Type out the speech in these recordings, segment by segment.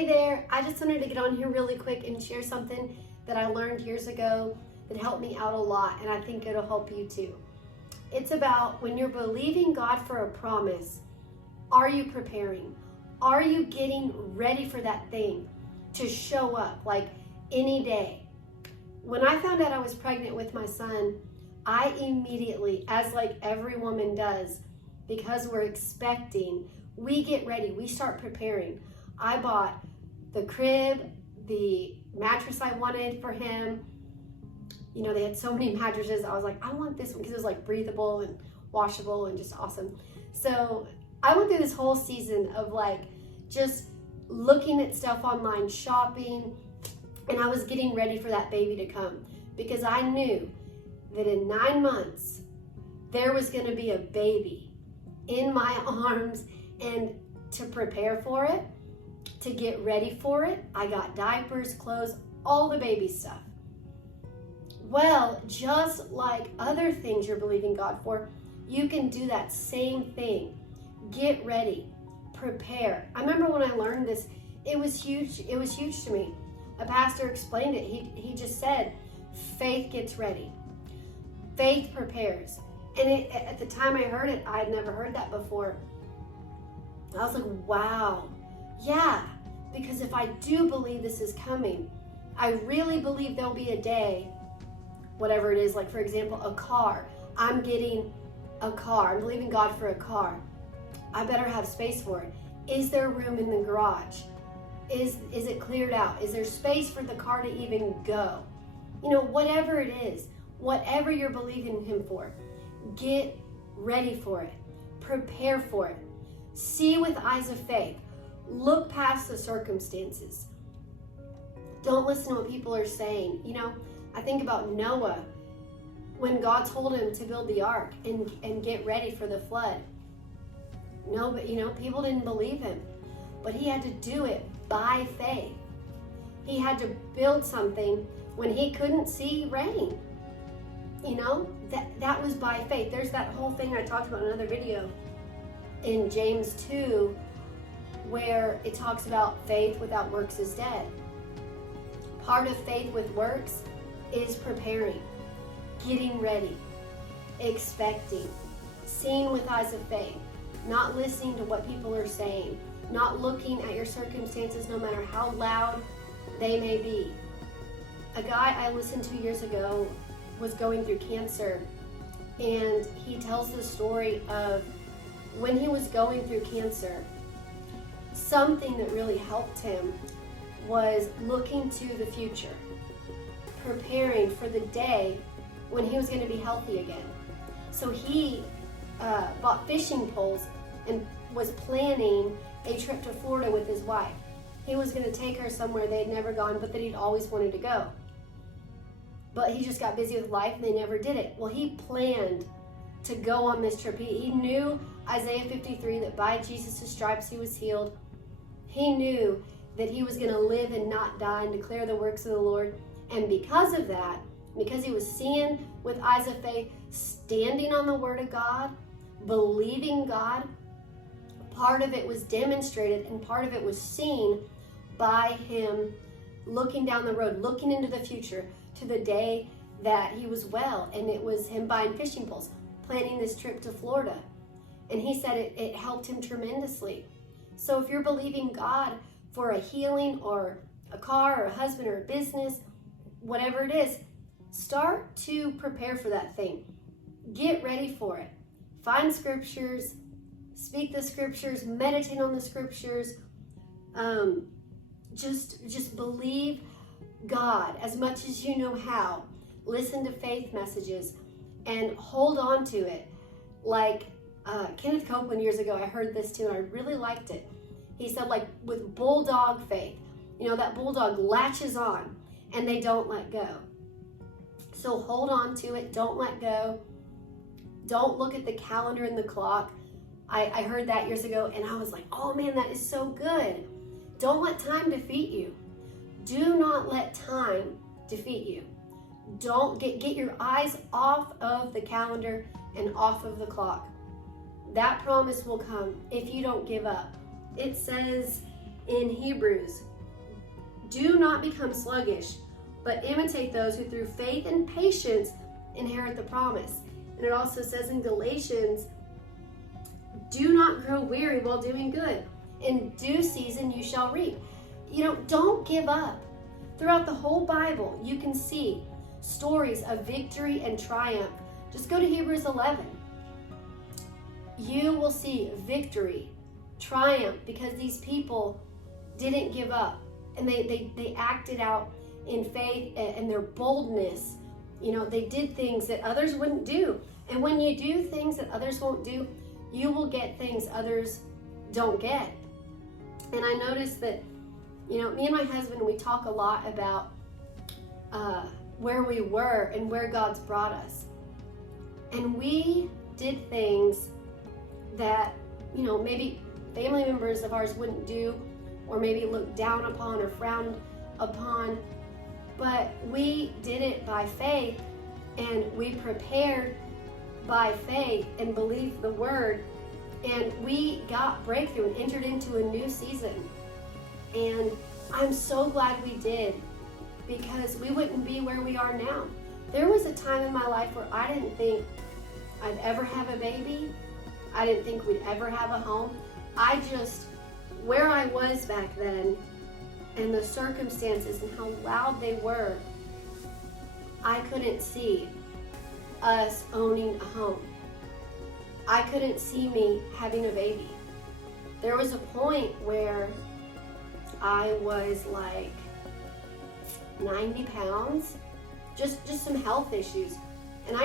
Hey there, I just wanted to get on here really quick and share something that I learned years ago that helped me out a lot, and I think it'll help you too. It's about when you're believing God for a promise, are you preparing? Are you getting ready for that thing to show up like any day? When I found out I was pregnant with my son, I immediately, as like every woman does, because we're expecting, we get ready, we start preparing. I bought the crib, the mattress I wanted for him. You know, they had so many mattresses. I was like, I want this one because it was like breathable and washable and just awesome. So I went through this whole season of like just looking at stuff online, shopping, and I was getting ready for that baby to come because I knew that in 9 months there was going to be a baby in my arms, and to prepare for it, to get ready for it, I got diapers, clothes, all the baby stuff. Well, just like other things you're believing God for, you can do that same thing. Get ready, prepare. I remember when I learned this, it was huge. It was huge to me. A pastor explained it. He just said, faith gets ready. Faith prepares. And at the time I heard it, I had never heard that before. I was like, wow. Yeah, because if I do believe this is coming, I really believe there'll be a day, whatever it is, like for example, a car. I'm getting a car. I'm believing God for a car. I better have space for it. Is there room in the garage? Is it cleared out? Is there space for the car to even go? You know, whatever it is, whatever you're believing Him for, get ready for it. Prepare for it. See with eyes of faith. Look past the circumstances. Don't listen to what people are saying. You know, I think about Noah when God told him to build the ark and get ready for the flood. No, but you know, people didn't believe him, but he had to do it by faith. He had to build something when he couldn't see rain. You know, that was by faith. There's that whole thing I talked about in another video in James 2, where it talks about faith without works is dead. Part of faith with works is preparing, getting ready, expecting, seeing with eyes of faith, not listening to what people are saying, not looking at your circumstances no matter how loud they may be. A guy I listened to years ago was going through cancer, and he tells the story of when he was going through cancer, something that really helped him was looking to the future, preparing for the day when he was going to be healthy again. So he bought fishing poles and was planning a trip to Florida with his wife. He was going to take her somewhere they'd never gone, but that he'd always wanted to go. But he just got busy with life and they never did it. Well, he planned to go on this trip. He knew Isaiah 53, that by Jesus' stripes he was healed. He knew that he was going to live and not die and declare the works of the Lord. And because of that, because he was seeing with eyes of faith, standing on the Word of God, believing God, part of it was demonstrated and part of it was seen by him looking down the road, looking into the future to the day that he was well. And it was him buying fishing poles, planning this trip to Florida. And he said it helped him tremendously. So if you're believing God for a healing or a car or a husband or a business, whatever it is, start to prepare for that thing. Get ready for it. Find scriptures, speak the scriptures, meditate on the scriptures. Just believe God as much as you know how. Listen to faith messages and hold on to it. Like Kenneth Copeland years ago, I heard this too and I really liked it. He said, like with bulldog faith, you know, that bulldog latches on and they don't let go. So hold on to it. Don't let go. Don't look at the calendar and the clock. I heard that years ago and I was like, oh man, that is so good. Don't let time defeat you. Do not let time defeat you. Don't get your eyes off of the calendar and off of the clock. That promise will come if you don't give up. It says in Hebrews, do not become sluggish, but imitate those who through faith and patience inherit the promise. And it also says in Galatians, do not grow weary while doing good. In due season you shall reap. Don't give up. Throughout the whole Bible, you can see stories of victory and triumph. Just go to Hebrews 11. You will see victory, triumph, because these people didn't give up. And they acted out in faith and their boldness. They did things that others wouldn't do. And when you do things that others won't do, you will get things others don't get. And I noticed that, me and my husband, we talk a lot about where we were and where God's brought us. And we did things that, maybe family members of ours wouldn't do, or maybe looked down upon or frowned upon. But we did it by faith, and we prepared by faith and believed the word, and we got breakthrough and entered into a new season. And I'm so glad we did, because we wouldn't be where we are now. There was a time in my life where I didn't think I'd ever have a baby. I didn't think we'd ever have a home. Where I was back then and the circumstances and how loud they were, I couldn't see us owning a home. I couldn't see me having a baby. There was a point where I was like 90 pounds, just some health issues. And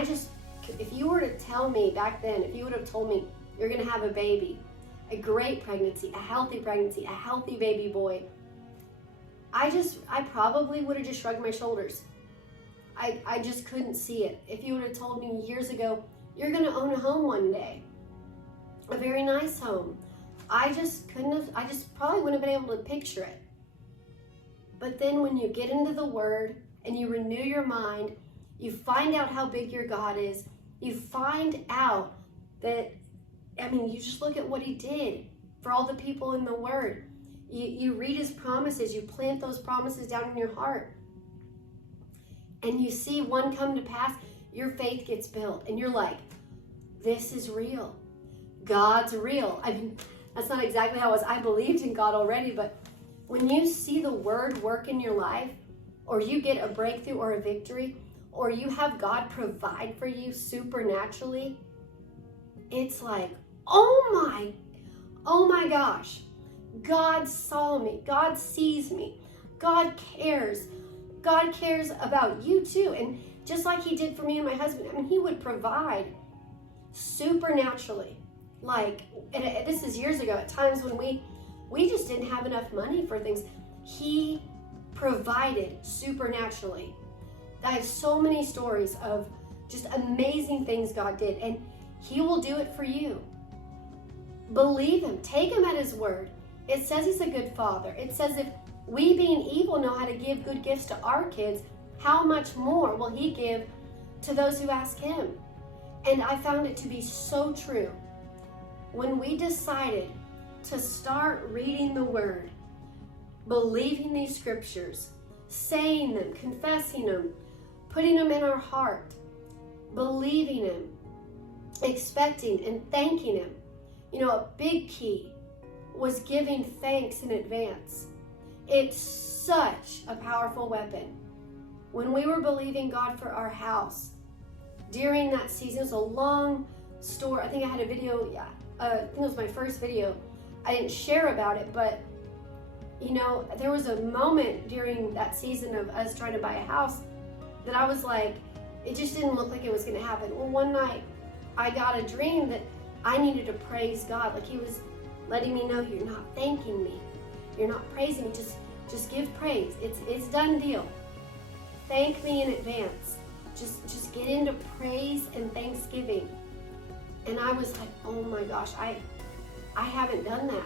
if you were to tell me back then, if you would have told me you're gonna have a baby, a great pregnancy, a healthy baby boy, I probably would have just shrugged my shoulders. I just couldn't see it. If you would have told me years ago, you're gonna own a home one day, a very nice home, I just probably wouldn't have been able to picture it. But then when you get into the word and you renew your mind, you find out how big your God is. You find out that, you just look at what he did for all the people in the word. You read his promises, you plant those promises down in your heart, and you see one come to pass, your faith gets built, and you're like, this is real. God's real. That's not exactly how it was. I believed in God already, but when you see the word work in your life, or you get a breakthrough or a victory, or you have God provide for you supernaturally, it's like, oh my gosh, God saw me, God sees me, God cares about you too. And just like he did for me and my husband, he would provide supernaturally. This is years ago, at times when we just didn't have enough money for things, he provided supernaturally. I have so many stories of just amazing things God did, and he will do it for you. Believe him. Take him at his word. It says he's a good father. It says if we being evil know how to give good gifts to our kids, how much more will he give to those who ask him? And I found it to be so true. When we decided to start reading the word, believing these scriptures, saying them, confessing them, putting them in our heart, believing him, expecting and thanking him. A big key was giving thanks in advance. It's such a powerful weapon. When we were believing God for our house, during that season, it was a long story. I think I had a video, I think it was my first video. I didn't share about it, but there was a moment during that season of us trying to buy a house that I was like, it just didn't look like it was going to happen. Well, one night I got a dream that I needed to praise God. Like he was letting me know, you're not thanking me. You're not praising me. Just give praise. It's done deal. Thank me in advance. Just get into praise and thanksgiving. And I was like, oh my gosh, I haven't done that.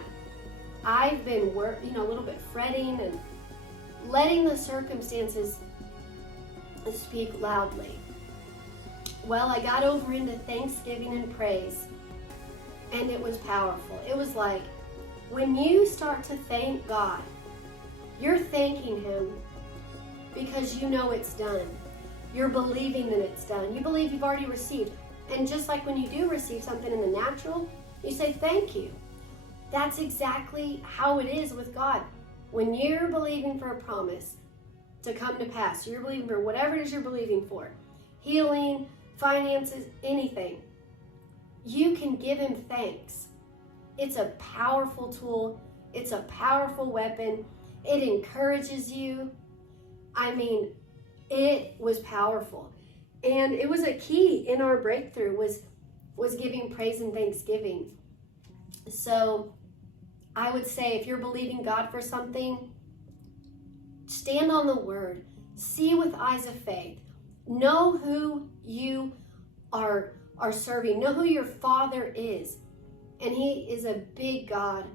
I've been a little bit fretting and letting the circumstances speak loudly. Well, I got over into thanksgiving and praise, and it was powerful. It was like When you start to thank God, you're thanking Him because you know it's done. You're believing that it's done. You believe you've already received. And just like when you do receive something in the natural, you say thank you. That's exactly how it is with God. When you're believing for a promise to come to pass, you're believing for whatever it is you're believing for, healing, finances, anything, you can give Him thanks. It's a powerful tool. It's a powerful weapon. It encourages you. I mean, it was powerful. And it was a key in our breakthrough was giving praise and thanksgiving. So I would say if you're believing God for something, stand on the word. See with eyes of faith. Know who you are serving. Know who your Father is. And He is a big God.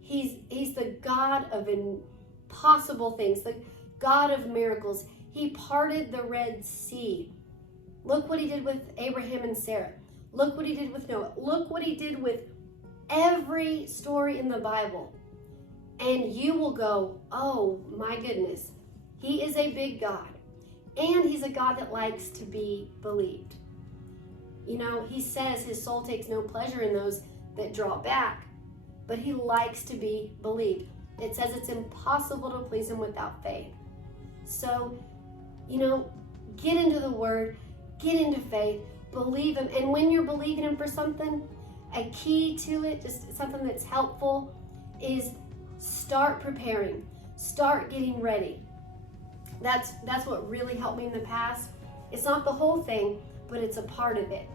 He's the God of impossible things, the God of miracles. He parted the Red Sea. Look what He did with Abraham and Sarah. Look what He did with Noah. Look what He did with every story in the Bible. And you will go, oh my goodness. He is a big God. And He's a God that likes to be believed. You know, He says His soul takes no pleasure in those that draw back, but He likes to be believed. It says it's impossible to please Him without faith. So, you know, get into the Word, get into faith, believe Him. And when you're believing Him for something, a key to it, just something that's helpful, is start preparing, start getting ready. That's what really helped me in the past. It's not the whole thing, but it's a part of it.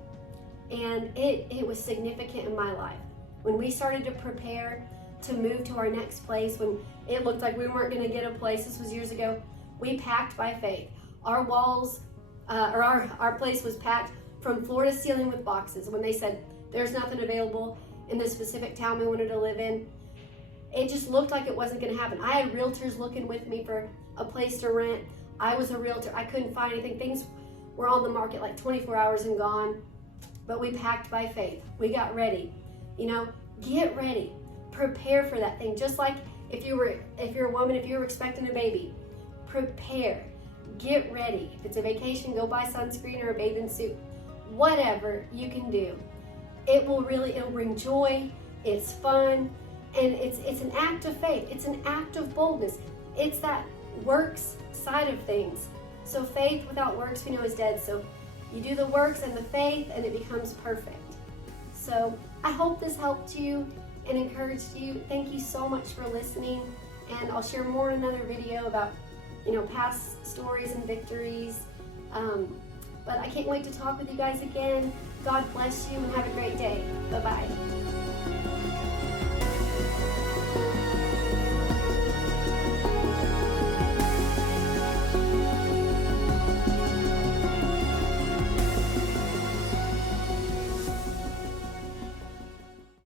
And it was significant in my life. When we started to prepare to move to our next place, when it looked like we weren't going to get a place, this was years ago, we packed by faith. Our walls, our place was packed from floor to ceiling with boxes. When they said there's nothing available in the specific town we wanted to live in, it just looked like it wasn't going to happen. I had realtors looking with me for a place to rent. I was a realtor. I couldn't find anything. Things were on the market like 24 hours and gone. But we packed by faith. We got ready. You know, get ready. Prepare for that thing. Just like if you're a woman, if you're expecting a baby, prepare. Get ready. If it's a vacation, go buy sunscreen or a bathing suit. Whatever you can do. It'll bring joy. It's fun. And it's an act of faith. It's an act of boldness. It's that works side of things. So faith without works we know is dead. So you do the works and the faith and it becomes perfect. So I hope this helped you and encouraged you. Thank you so much for listening. And I'll share more in another video about, you know, past stories and victories. But I can't wait to talk with you guys again. God bless you and have a great day. Bye-bye.